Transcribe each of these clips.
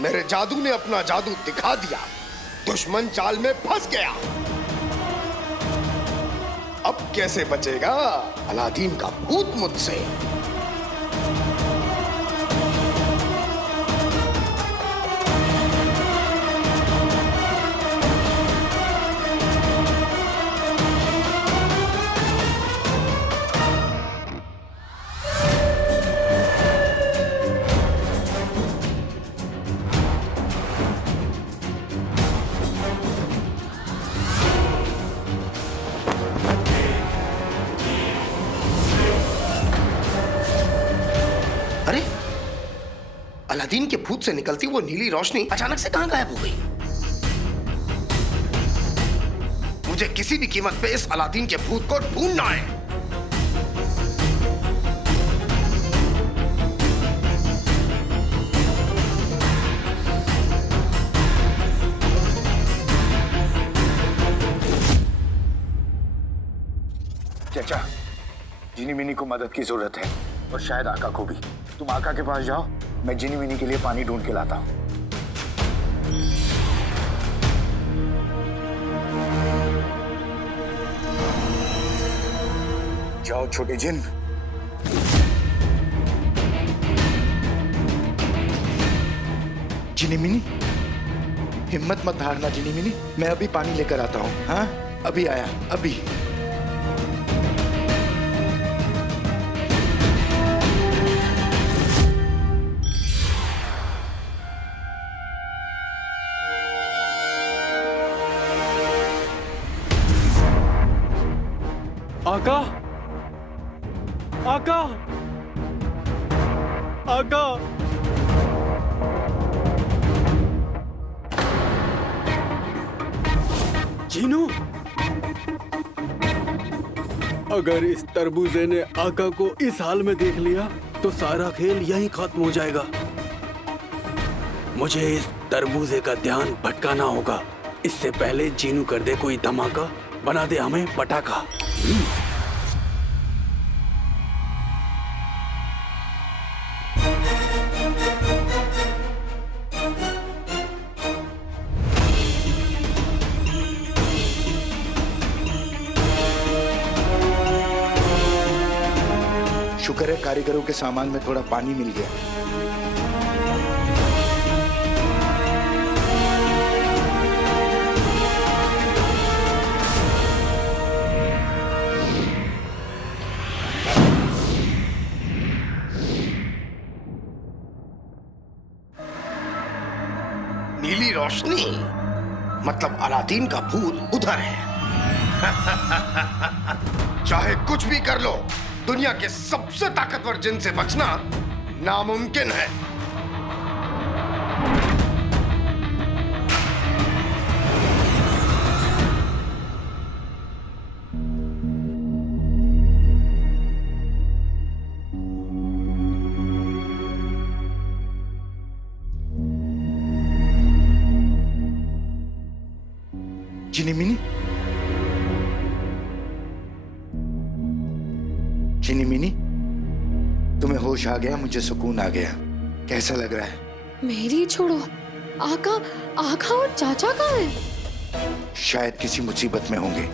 मेरे जादू ने अपना जादू दिखा दिया, दुश्मन चाल में फंस गया। अब कैसे बचेगा अलादीन का भूत मुझसे? अलादीन के भूत से निकलती वो नीली रोशनी अचानक से कहां गायब हो गई? मुझे किसी भी कीमत पे इस अलादीन के भूत को ढूंढना है। चाचा, जिनी मिनी को मदद की जरूरत है और शायद आका को भी। तुम आका के पास जाओ, मैं जिनी मिनी के लिए पानी ढूंढ के लाता हूं। जाओ छोटे जिन। जिनी मिनी, हिम्मत मत हारना जिनी मिनी, मैं अभी पानी लेकर आता हूं। हाँ, अभी आया, अभी। आका, आका, आका, जीनू, अगर इस तरबूजे ने आका को इस हाल में देख लिया तो सारा खेल यहीं खत्म हो जाएगा। मुझे इस तरबूजे का ध्यान भटकाना होगा। इससे पहले जीनू कर दे कोई धमाका, बना दे हमें पटाखा। शुक्र है कारीगरों के सामान में थोड़ा पानी मिल गया। नीली रोशनी मतलब अलादीन का भूत उधर है। चाहे कुछ भी कर लो, दुनिया के सबसे ताकतवर जिन से बचना नामुमकिन है। जिनी मिनी, जिनी मिनी, तुम्हें होश आ गया, मुझे सुकून आ गया। कैसा लग रहा है? मेरी छोड़ो, आका, आका और चाचा कहाँ हैं? शायद किसी मुसीबत में होंगे।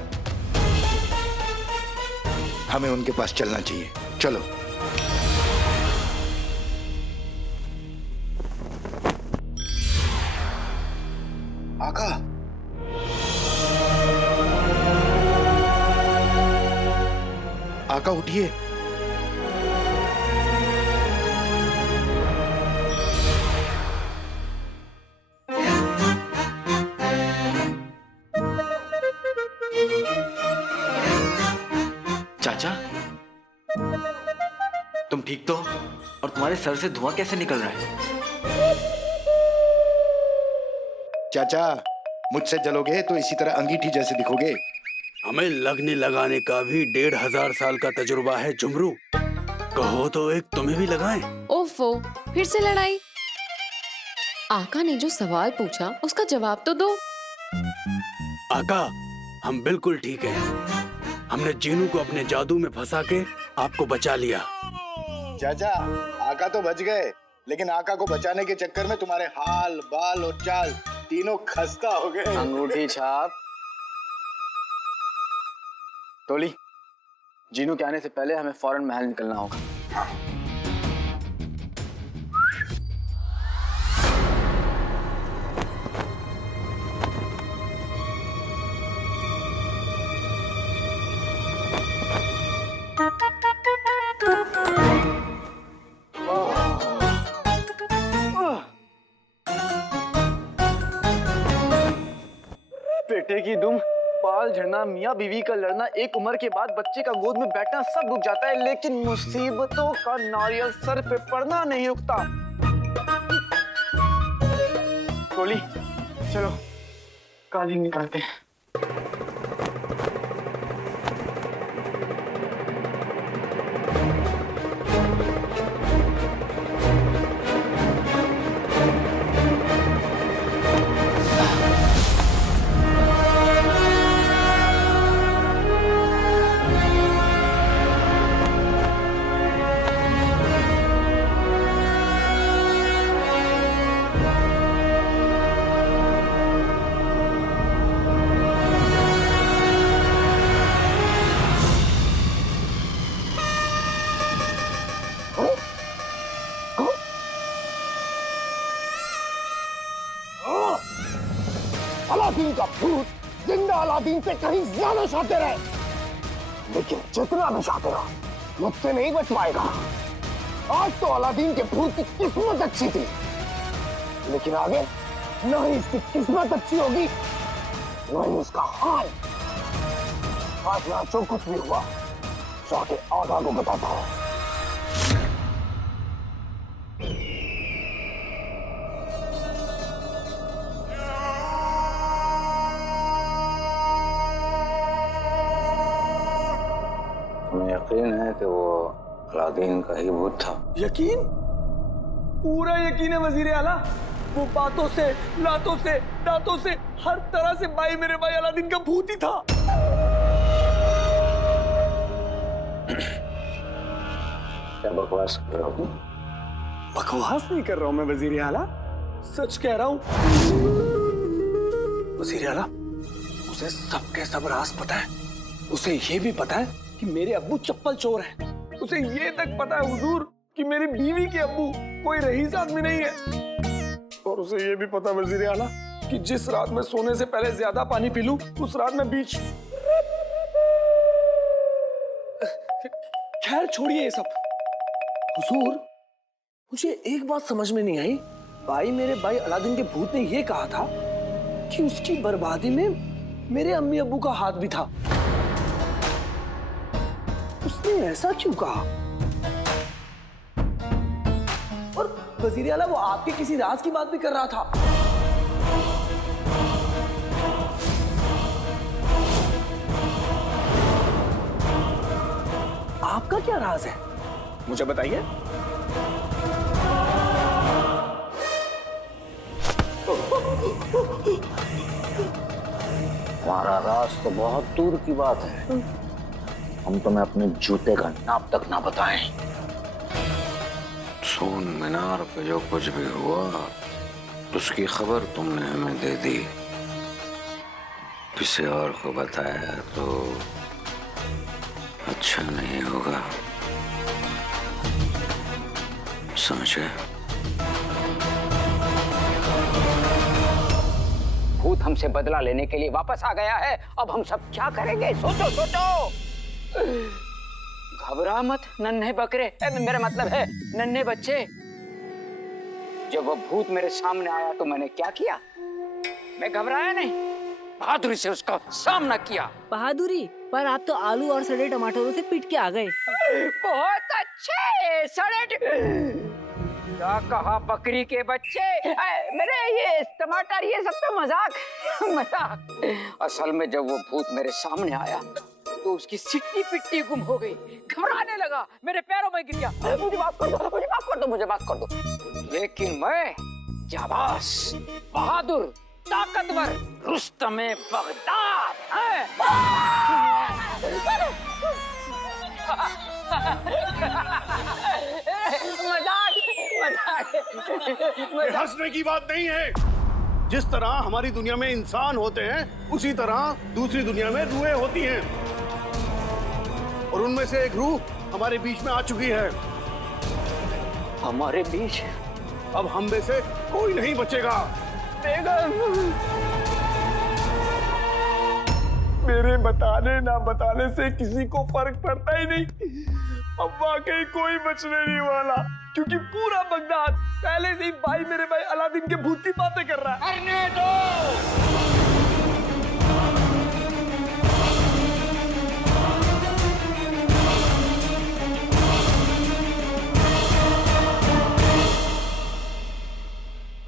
हमें उनके पास चलना चाहिए। चलो। आका, आका उठिए। चाचा, तुम ठीक तो? और तुम्हारे सर से धुआं कैसे निकल रहा है? चाचा, मुझसे जलोगे तो इसी तरह अंगीठी जैसे दिखोगे। हमें लगने लगाने का भी 1500 साल का तजुर्बा है झुमरू। कहो तो एक तुम्हें भी लगाएं। ओफो, फिर से लड़ाई। आका ने जो सवाल पूछा उसका जवाब तो दो। आका, हम बिल्कुल ठीक हैं। हमने जीनू को अपने जादू में फंसा के आपको बचा लिया। चाचा, आका तो बच गए, लेकिन आका को बचाने के चक्कर में तुम्हारे हाल, बाल और चाल तीनों खस्ता हो गए। अंगूठी छाप। टोली, जीनू के आने से पहले हमें फौरन महल निकलना होगा। बेटे की दुम, बाल झड़ना, मियाँ बीवी का लड़ना, एक उम्र के बाद बच्चे का गोद में बैठना सब रुक जाता है, लेकिन मुसीबतों का नारियल सर पे पड़ना नहीं रुकता। टोली, चलो कालीन निकालते हैं। अलादीन का भूत जिंदा अलादीन से कहीं ज्यादा शातिर है, लेकिन जितना भी शातिर हो मुझसे नहीं बच पाएगा। आज तो अलादीन के भूत की किस्मत अच्छी थी, लेकिन आगे न ही इसकी किस्मत अच्छी होगी न ही उसका हाल। आज यहाँ जो कुछ भी हुआ जाके आगा को बताता हूँ। तुम्हें यकीन है कि वो अलादीन का ही भूत था? यकीन? पूरा यकीन है वजीर आला। वो बातों से, लातों से, दांतों से, हर तरह से मेरे भाई अलादीन का भूत ही था। क्या बकवास कर रहा हो? बकवास नहीं कर रहा हूं मैं वजीर आला, सच कह रहा हूं। वजीर आला, उसे सबके सब राज पता है। उसे ये भी पता है कि मेरे अब्बू चप्पल चोर हैं। उसे ये तक पता है हुजूर कि मेरी बीवी के अब्बू कोई रईस आदमी नहीं है। और उसे ये भी पता वजीर आला कि जिस रात में सोने से पहले ज्यादा पानी पी लूं, उस रात में बीच। खैर छोड़िए ये सब। हुजूर, मुझे एक बात समझ में नहीं आई। मेरे भाई अलादीन के भूत ने ये कहा था कि उसकी बर्बादी में मेरे अम्मी अब्बू का हाथ भी था। उसने ऐसा क्यों कहा? और वजीर आला, वो आपके किसी राज की बात भी कर रहा था। आपका क्या राज है, मुझे बताइए। हमारा राज तो बहुत दूर की बात है। हम तुम्हें अपने जूते का नाप तक ना बताएं। सोन मीनार पे जो कुछ भी हुआ उसकी खबर तुमने हमें दे दी। किसी और को बताया तो अच्छा नहीं होगा, समझे? भूत हमसे बदला लेने के लिए वापस आ गया है। अब हम सब क्या करेंगे? सोचो सोचो। घबरा मत नन्हे बकरे, मेरा मतलब है नन्हे बच्चे। जब वो भूत मेरे सामने आया तो मैंने क्या किया? मैं घबराया नहीं, बहादुरी से उसका सामना किया। बहादुरी? पर आप तो आलू और सड़े टमाटरों से पिट के आ गए। बहुत अच्छे। सड़े क्या कहा बकरी के बच्चे? मेरे ये टमाटर, ये सब तो मजाक। असल में जब वो भूत मेरे सामने आया तो उसकी सिट्टी पिट्टी गुम हो गई, घबराने लगा, मेरे पैरों में गिर गया। मुझे माफ कर दो, मुझे माफ कर दो, मुझे माफ कर दो। लेकिन मैं जाबाज, बहादुर, ताकतवर रुस्तमे बगदाद है। मजाक मजाक। हंसने की बात नहीं है। जिस तरह हमारी दुनिया में इंसान होते हैं, उसी तरह दूसरी दुनिया में रूहें होती हैं, और उनमें से एक रूह हमारे बीच में आ चुकी है। हमारे बीच? अब हम में से कोई नहीं बचेगा। मेरे बताने ना बताने से किसी को फर्क पड़ता ही नहीं। अब वाकई कोई बचने नहीं वाला, क्योंकि पूरा बगदाद पहले से ही भाई मेरे भाई अलादीन के भूत की बातें कर रहा है। करने दो।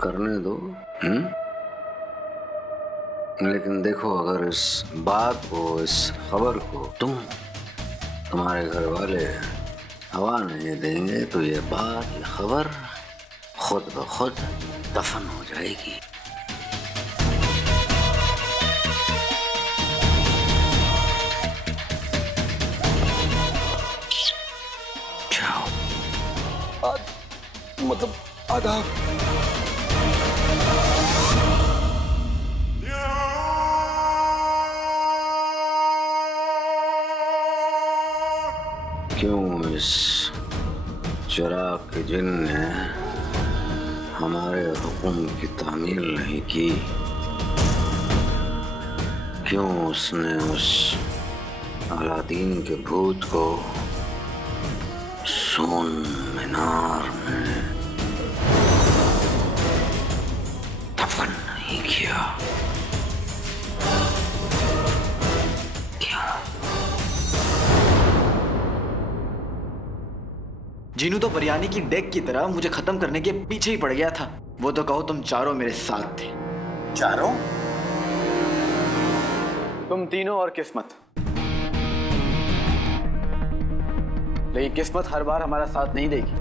करने दो। लेकिन देखो, अगर इस बात को, इस खबर को तुम्हारे घर वाले हवा नहीं देंगे तो ये बात, ये खबर खुद ब खुद दफन हो जाएगी। जाओ। मतलब आदाब। क्यों इस चिराग के जिन ने हमारे हुक्म की तामील नहीं की? क्यों उसने उस अलादीन के भूत को सोन मीनार में दफन नहीं किया? जीनू तो बिरयानी की डेक की तरह मुझे खत्म करने के पीछे ही पड़ गया था। वो तो कहो तुम चारों मेरे साथ थे। चारों? तुम तीनों और किस्मत। लेकिन किस्मत हर बार हमारा साथ नहीं देगी।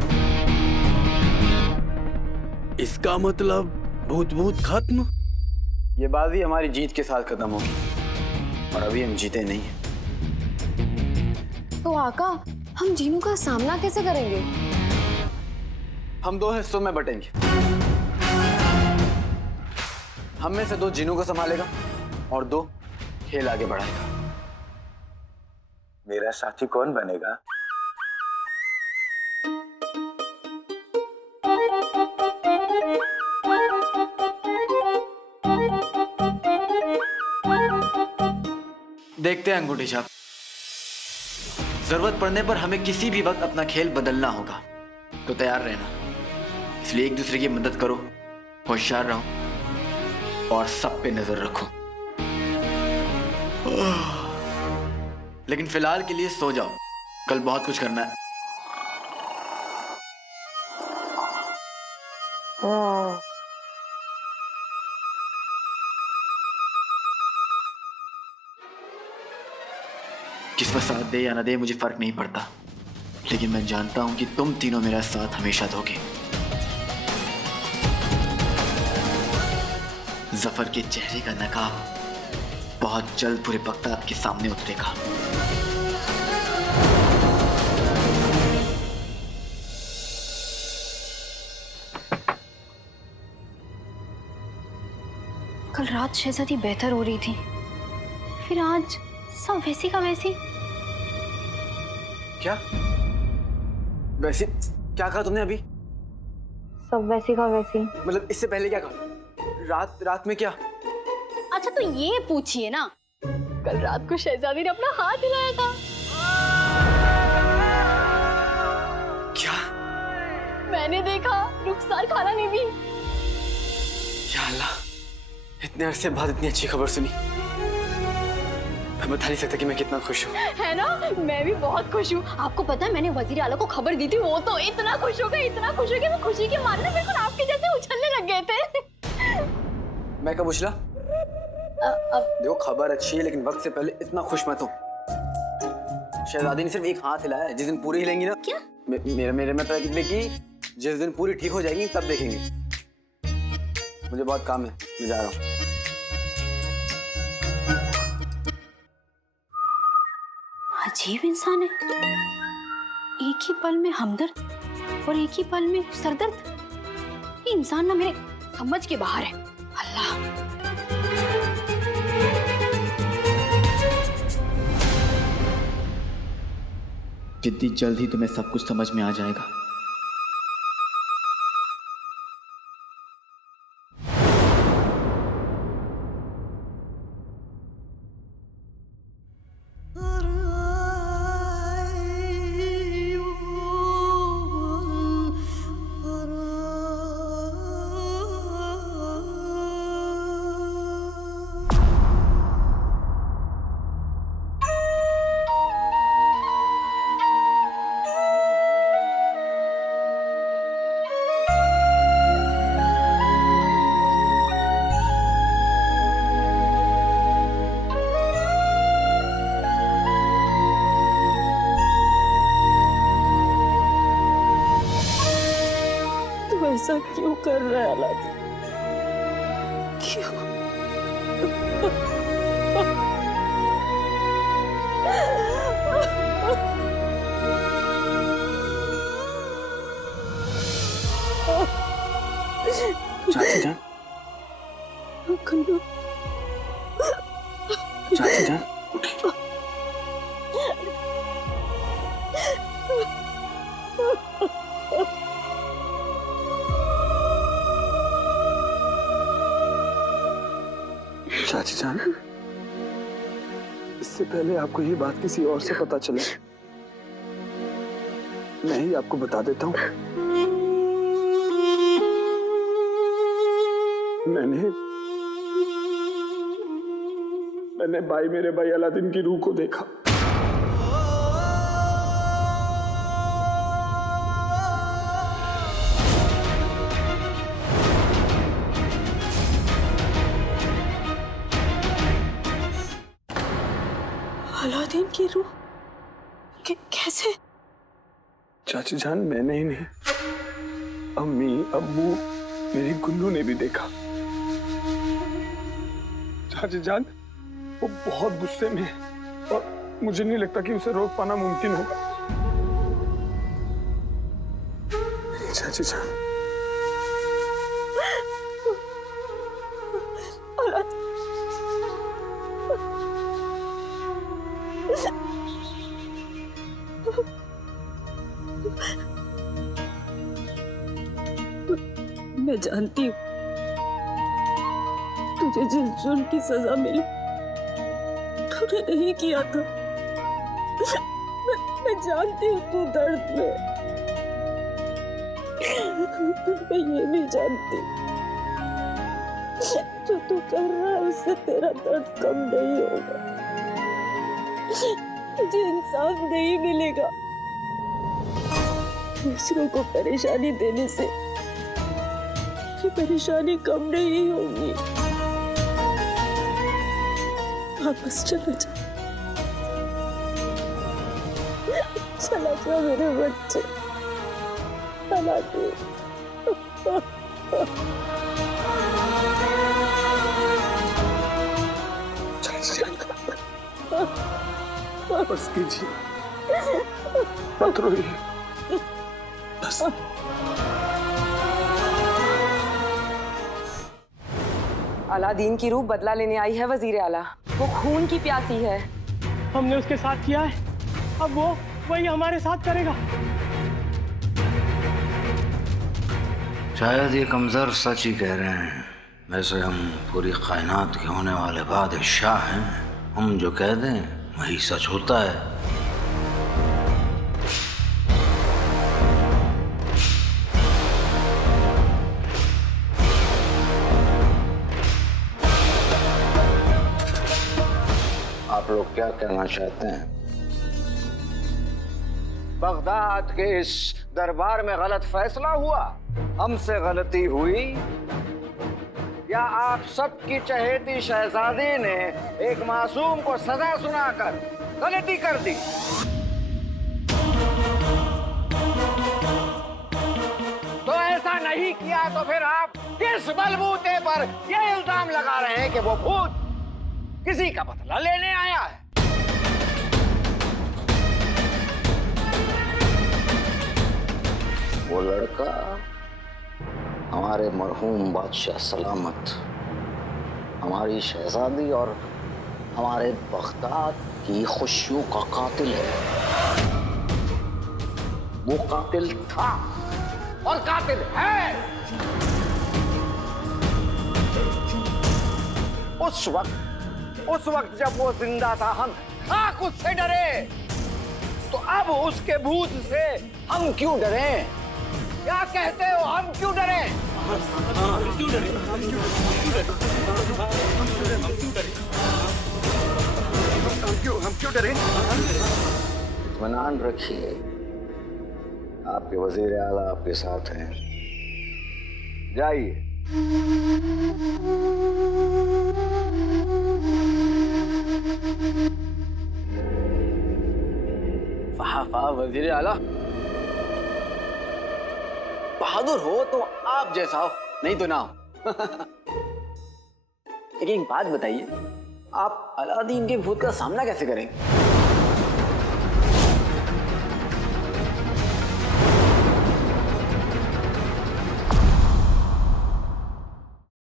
इसका मतलब भूत भूत खत्म? ये बाजी हमारी जीत के साथ खत्म होगी, और अभी हम जीते नहीं हैं। तो आका, हम जीनू का सामना कैसे करेंगे? हम दो हिस्सों में बटेंगे। हम में से दो जीनू को संभालेगा और दो खेल आगे बढ़ाएगा। मेरा साथी कौन बनेगा? देखते हैं अंगूठी छाप। जरूरत पड़ने पर हमें किसी भी वक्त अपना खेल बदलना होगा, तो तैयार रहना। इसलिए एक दूसरे की मदद करो, होशियार रहो और सब पे नजर रखो। लेकिन फिलहाल के लिए सो जाओ, कल बहुत कुछ करना है। किस्मत साथ दे या न दे मुझे फर्क नहीं पड़ता, लेकिन मैं जानता हूं कि तुम तीनों मेरा साथ हमेशा दोगे। जफर के चेहरे का नकाब बहुत जल्द पूरे बगदाद के सामने उतरेगा। कल रात शहजादी बेहतर हो रही थी, फिर आज सब वैसी का वैसी। क्या वैसे? क्या कहा तुमने अभी? सब वैसी का वैसी। मतलब इससे पहले क्या कहा? रात में क्या? अच्छा तो ये पूछिए ना, कल रात को शहजादी ने अपना हाथ हिलाया था। क्या? मैंने देखा, रुखसार खाना ने भी। या अल्लाह, इतने अरसे बाद इतनी अच्छी खबर सुनी। मैं बता नहीं सकता कि मैं कितना खुश हूँ। है ना, मैं भी बहुत खुश हूँ। आपको पता है मैंने वजीर आला को खबर दी थी, वो तो इतना खुश हो गए, इतना खुश हो गए, वो खुशी के मारे ना बिल्कुल आपके जैसे उछलने लग गए थे। मैं कब उछला? देखो खबर अच्छी है लेकिन वक्त से पहले इतना खुश मत हो। शहजादी ने सिर्फ एक हाथ हिलाया है, जिस दिन पूरी हिलेंगी ना। क्या? मेरे में कि जिस दिन पूरी ठीक हो जाएगी तब देखेंगे। मुझे बहुत काम है, मैं जा रहा हूँ। अजीब इंसान है, एक ही पल में हमदर्द और एक ही पल में सरदर्द। ये इंसान ना मेरे समझ के बाहर है। अल्लाह, जिद्दी जल्द ही तुम्हें सब कुछ समझ में आ जाएगा। ऐसा क्यों कर रहा है अलादीन? क्यों? चाची जान, चाची जान उठिए। चाची जान, इससे पहले आपको ये बात किसी और से पता चले, मैं ही आपको बता देता हूँ। मैंने मेरे भाई अलादीन की रूह को देखा। अलादीन की रूह? कैसे? चाची जान, मैंने ही नहीं, अम्मी अब्बू मेरी गुल्लू ने भी देखा। चाची जान, वो बहुत गुस्से में है और मुझे नहीं लगता कि उसे रोक पाना मुमकिन होगा। चाची जान, मैं जानती हूँ तुझे जिस जुर्म की सजा मिली तूने नहीं किया था। मैं जानती हूँ तू दर्द में। मैं ये भी जानती जो तू कर रहा है उससे तेरा दर्द कम नहीं होगा। तुझे इंसाफ नहीं मिलेगा। दूसरों को परेशानी देने से ये परेशानी कम नहीं होगी। वापस चला जा, चला जा मेरे बच्चे। अलादीन, बस कीजिए, मत रोइए, बस। अलादीन की रूह बदला लेने आई है वजीर आला। वो खून की प्यासी है। हमने उसके साथ किया है, अब वही हमारे साथ करेगा। शायद ये कमजोर सच ही कह रहे हैं। वैसे हम पूरी कायनात के होने वाले बादशाह हैं। हम जो कह दें वही सच होता है। आप लोग क्या कहना चाहते हैं? बगदाद के इस दरबार में गलत फैसला हुआ, हमसे गलती हुई, या आप सबकी चहेती शहजादी ने एक मासूम को सजा सुनाकर गलती कर दी? तो ऐसा नहीं किया तो फिर आप किस बलबूते पर यह इल्जाम लगा रहे हैं कि वो भूत किसी का बदला लेने आया है? वो लड़का हमारे मरहूम बादशाह सलामत, हमारी शहजादी और हमारे बगदाद की खुशियों का कातिल है। वो कातिल था और कातिल है। उस वक्त जब वो जिंदा था हम खाक उससे डरे, तो अब उसके भूत से हम क्यों डरे? क्या कहते हो, हम क्यों डरे? हम क्यों डरे? इत्मीनान रखिए, आपके वजीर आला आपके साथ हैं। जाइए। वाह वजीर आला, बहादुर हो तो आप जैसा हो, नहीं तो ना हो। एक बात बताइए, आप अलादीन के भूत का सामना कैसे करेंगे?